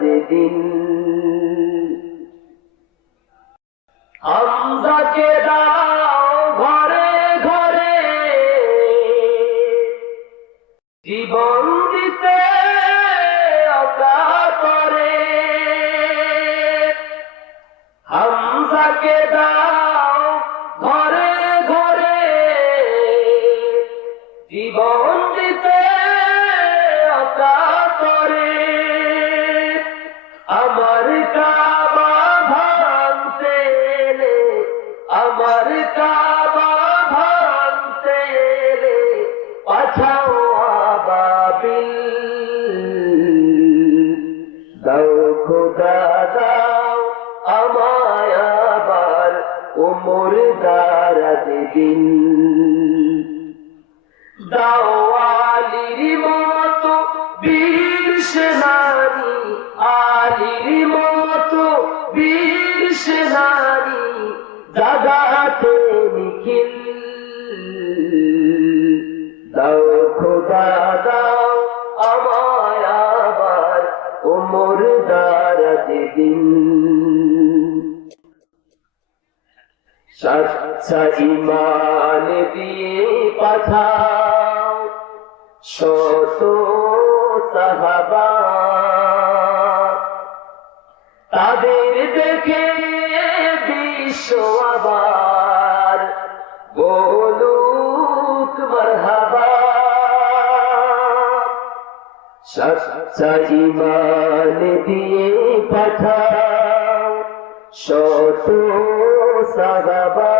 দিন হামজাকে দাও ঘরে ঘরে, জীবন দিতে অকাতরে হামজাকে দাও ঘরে ঘরে, জীবন দিতে অকাতরে আমার কাবা ভাঙতে এলে, আমার কাবা ভাঙতে এলে পাছাও আবাবিল। দাও খোদা, দাও আমায় ওমর দারাজ দিন দাওয়ালির আলির মতো বীর সেনানি জাগাতে নিখিল দাও খোদা, দাও আমায় আবার ওমর দারাজ দিন সচ্চা ইমান দিয়ে পাঠাও বিশ্ব আবার বলুক মারহাবা। সচ্চা ইমান দিয়ে পাঠাও শত সাহাবা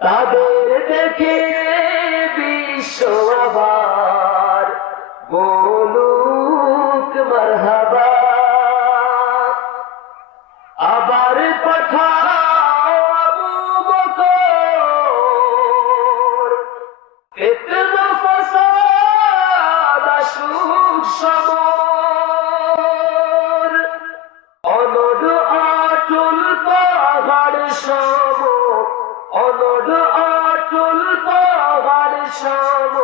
তাদের সম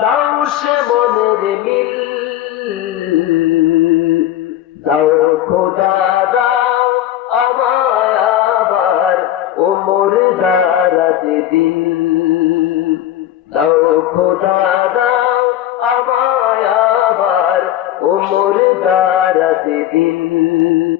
দাও সে মনের মিল। দাও খোদা, দাও আমায় আবার ওমর দারাজ দিন দাও খোদা, দাও আমায় আবার ওমর দারাজ দিন